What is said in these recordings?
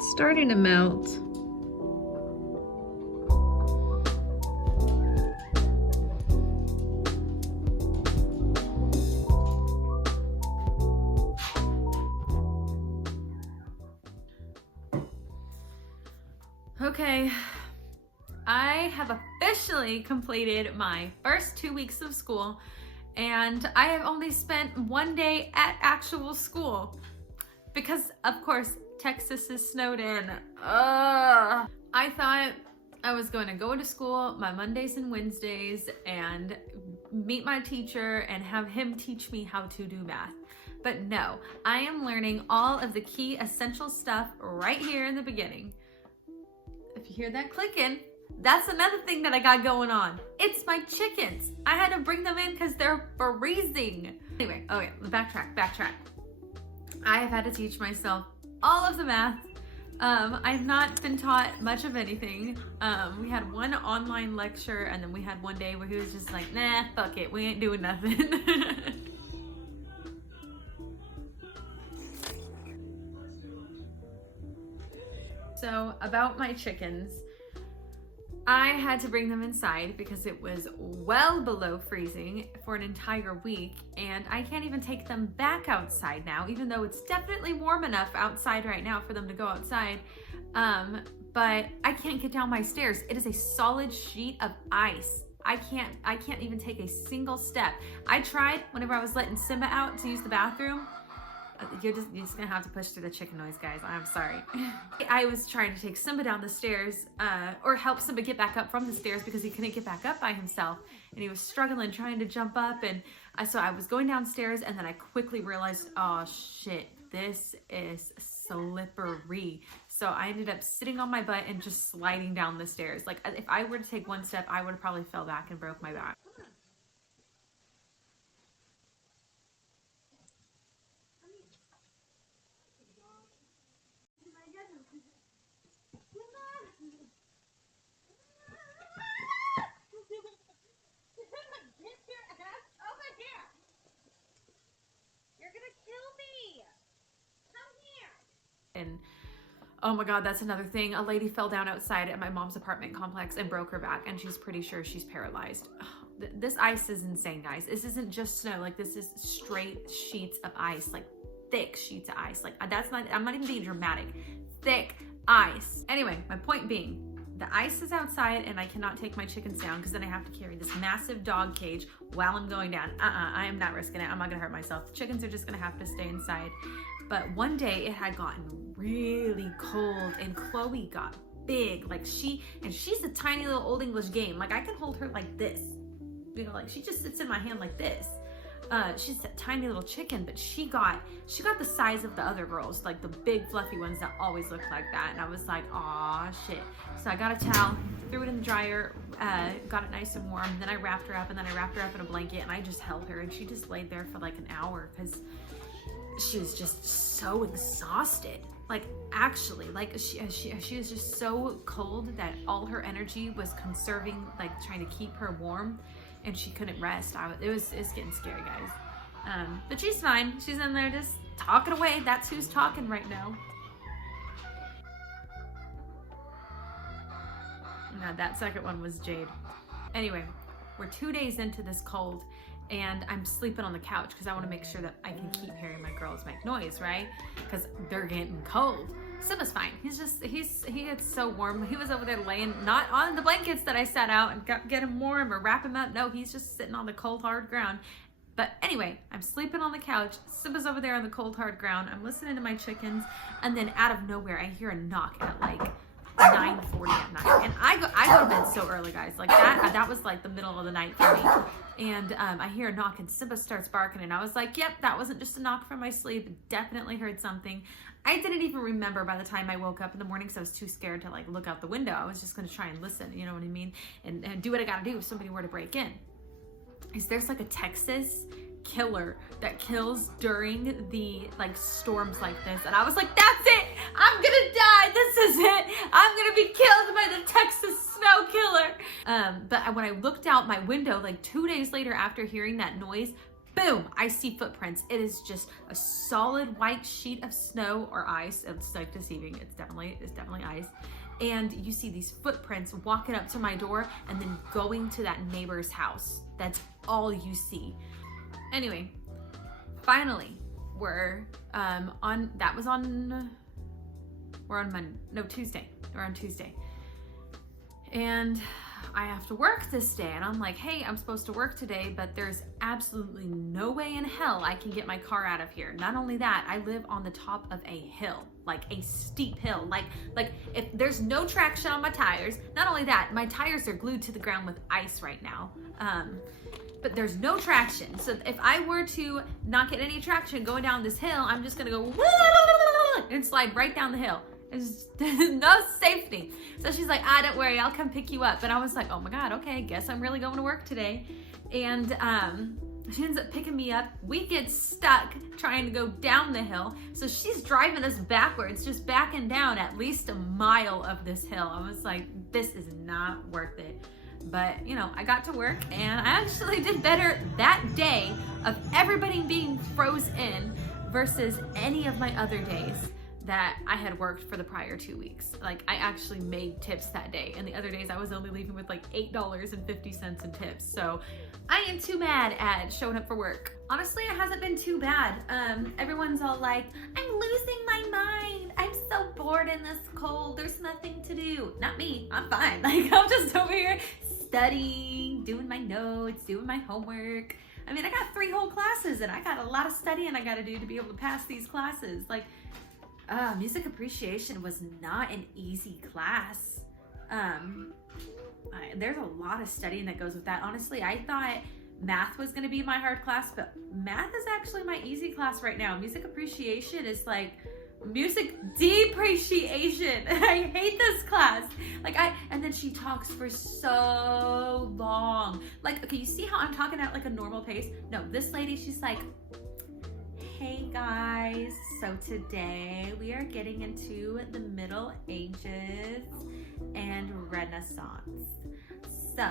It's starting to melt. Okay, I have officially completed my first 2 weeks of school, and I have only spent 1 day at actual school because, of course, Texas is snowed in. I thought I was going to go to school my Mondays and Wednesdays and meet my teacher and have him teach me how to do math. But no, I am learning all of the key essential stuff right here in the beginning. If you hear that clicking, that's another thing that I got going on. It's my chickens. I had to bring them in because they're freezing. Anyway, okay, backtrack. I have had to teach myself all of the math. I've not been taught much of anything. We had one online lecture, and then we had one day where he was just like, nah, fuck it, we ain't doing nothing. So about my chickens, I had to bring them inside because it was well below freezing for an entire week, and I can't even take them back outside now, even though it's definitely warm enough outside right now for them to go outside. But I can't get down my stairs. It is a solid sheet of ice. I can't even take a single step. I tried whenever I was letting Simba out to use the bathroom. You're just gonna have to push through the chicken noise, guys. I'm sorry. I was trying to take Simba down the stairs, or help Simba get back up from the stairs because he couldn't get back up by himself, and he was struggling trying to jump up. And so I was going downstairs, and then I quickly realized, oh shit, this is slippery. So I ended up sitting on my butt and just sliding down the stairs. Like, if I were to take one step, I would have probably fell back and broke my back. And oh my God, that's another thing. A lady fell down outside at my mom's apartment complex and broke her back, and she's pretty sure she's paralyzed. This ice is insane, guys. This isn't just snow. Like, this is straight sheets of ice, like thick sheets of ice. Like, I'm not even being dramatic. Thick ice. Anyway, my point being, the ice is outside and I cannot take my chickens down because then I have to carry this massive dog cage while I'm going down. I am not risking it. I'm not gonna hurt myself. The chickens are just gonna have to stay inside. But one day it had gotten really cold and Chloe got big. Like, she's a tiny little Old English game. Like, I can hold her like this. You know, like, she just sits in my hand like this. She's a tiny little chicken, but she got the size of the other girls, like the big fluffy ones that always look like that. And I was like, aw, shit. So I got a towel, threw it in the dryer, got it nice and warm. Then I wrapped her up, and then I wrapped her up in a blanket, and I just held her, and she just laid there for like an hour because she was just so exhausted. Like, actually, like she was just so cold that all her energy was conserving, like trying to keep her warm, and she couldn't rest. It's getting scary, guys. But she's fine. She's in there just talking away. That's who's talking right now. No, that second one was Jade. Anyway, we're 2 days into this cold, and I'm sleeping on the couch because I want to make sure that I can keep hearing my girls make noise, right? Because they're getting cold. Simba's fine. He gets so warm. He was over there laying, not on the blankets that I set out and get him warm or wrap him up. No, he's just sitting on the cold, hard ground. But anyway, I'm sleeping on the couch. Simba's over there on the cold, hard ground. I'm listening to my chickens, and then out of nowhere, I hear a knock at like 9:40 at night, and I go to bed so early, guys. Like, that was like the middle of the night for me. And I hear a knock, and Simba starts barking, and I was like, yep, that wasn't just a knock from my sleep. Definitely heard something. I didn't even remember by the time I woke up in the morning because I was too scared to like look out the window. I was just going to try and listen, you know what I mean, and do what I gotta do if somebody were to break in. There's like a Texas killer that kills during the like storms like this, and I was like, that's it, I'm gonna die, this is it, I'm gonna be killed by the Texas snow killer. But when I looked out my window like 2 days later after hearing that noise, boom, I see footprints. It is just a solid white sheet of snow or ice. It's like deceiving. It's definitely ice. And you see these footprints walking up to my door and then going to that neighbor's house. That's all you see. Anyway, finally, we're on Tuesday. We're on Tuesday. And I have to work this day, and I'm like, hey, I'm supposed to work today, but there's absolutely no way in hell I can get my car out of here. Not only that, I live on the top of a hill, like a steep hill. Like if there's no traction on my tires, not only that, my tires are glued to the ground with ice right now. But there's no traction. So if I were to not get any traction going down this hill, I'm just gonna go and slide right down the hill. There's no safety. So she's like, don't worry, I'll come pick you up. And I was like, oh my God, okay, guess I'm really going to work today. And she ends up picking me up. We get stuck trying to go down the hill. So she's driving us backwards, just backing down at least a mile of this hill. I was like, this is not worth it. But, you know, I got to work and I actually did better that day of everybody being froze in versus any of my other days that I had worked for the prior 2 weeks. Like, I actually made tips that day, and the other days I was only leaving with like $8.50 in tips. So I ain't too mad at showing up for work. Honestly, it hasn't been too bad. Everyone's all like, I'm losing my mind. I'm so bored in this cold. There's nothing to do. Not me. I'm fine. Like, I'm just over here studying, doing my notes, doing my homework. I mean, I got 3 whole classes, and I got a lot of studying I got to do to be able to pass these classes. Like, music appreciation was not an easy class. There's a lot of studying that goes with that. Honestly, I thought math was going to be my hard class, but math is actually my easy class right now. Music appreciation is like music depreciation. I hate this class. And then she talks for so long. Like, okay, you see how I'm talking at like a normal pace? No, this lady, she's like, hey guys, so today we are getting into the Middle Ages and Renaissance. So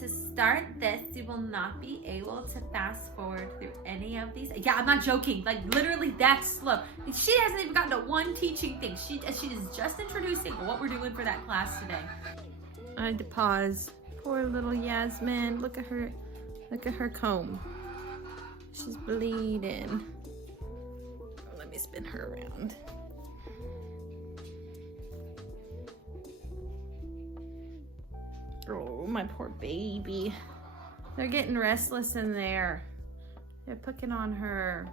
to start this, you will not be able to fast forward through any of these. Yeah, I'm not joking. Like, literally that slow. She hasn't even gotten to one teaching thing. She is just introducing what we're doing for that class today. I had to pause. Poor little Yasmin. Look at her. Look at her comb. She's bleeding. Let me spin her around. Oh, my poor baby. They're getting restless in there. They're picking on her.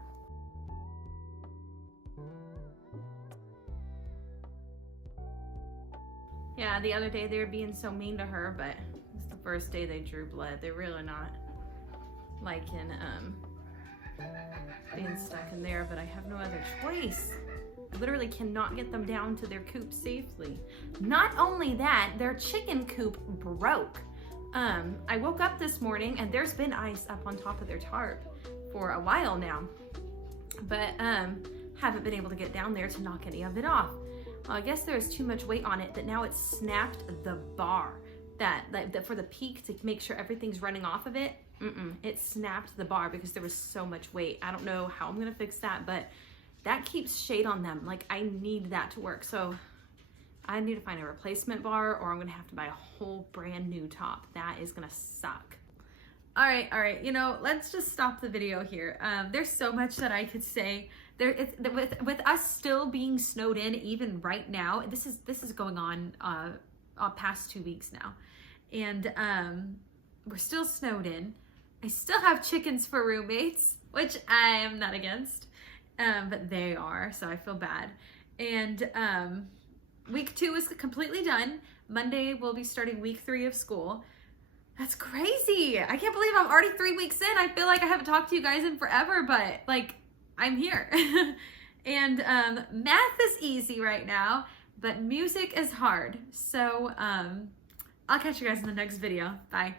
Yeah, the other day they were being so mean to her, but it's the first day they drew blood. They're really not liking being stuck in there, but I have no other choice. I literally cannot get them down to their coop safely. Not only that, their chicken coop broke. I woke up this morning and there's been ice up on top of their tarp for a while now, but haven't been able to get down there to knock any of it off. Well, I guess there was too much weight on it that now it's snapped the bar that for the peak to make sure everything's running off of it. It snapped the bar because there was so much weight. I don't know how I'm gonna fix that, but that keeps shade on them. Like, I need that to work. So I need to find a replacement bar, or I'm gonna have to buy a whole brand new top. That is gonna suck. All right. You know, let's just stop the video here. There's so much that I could say. With us still being snowed in, even right now, this is going on past 2 weeks now, and we're still snowed in. I still have chickens for roommates, which I am not against, but they are, so I feel bad. And week 2 is completely done. Monday we'll be starting week 3 of school. That's crazy. I can't believe I'm already 3 weeks in. I feel like I haven't talked to you guys in forever, but like, I'm here. And math is easy right now, but music is hard. So I'll catch you guys in the next video. Bye.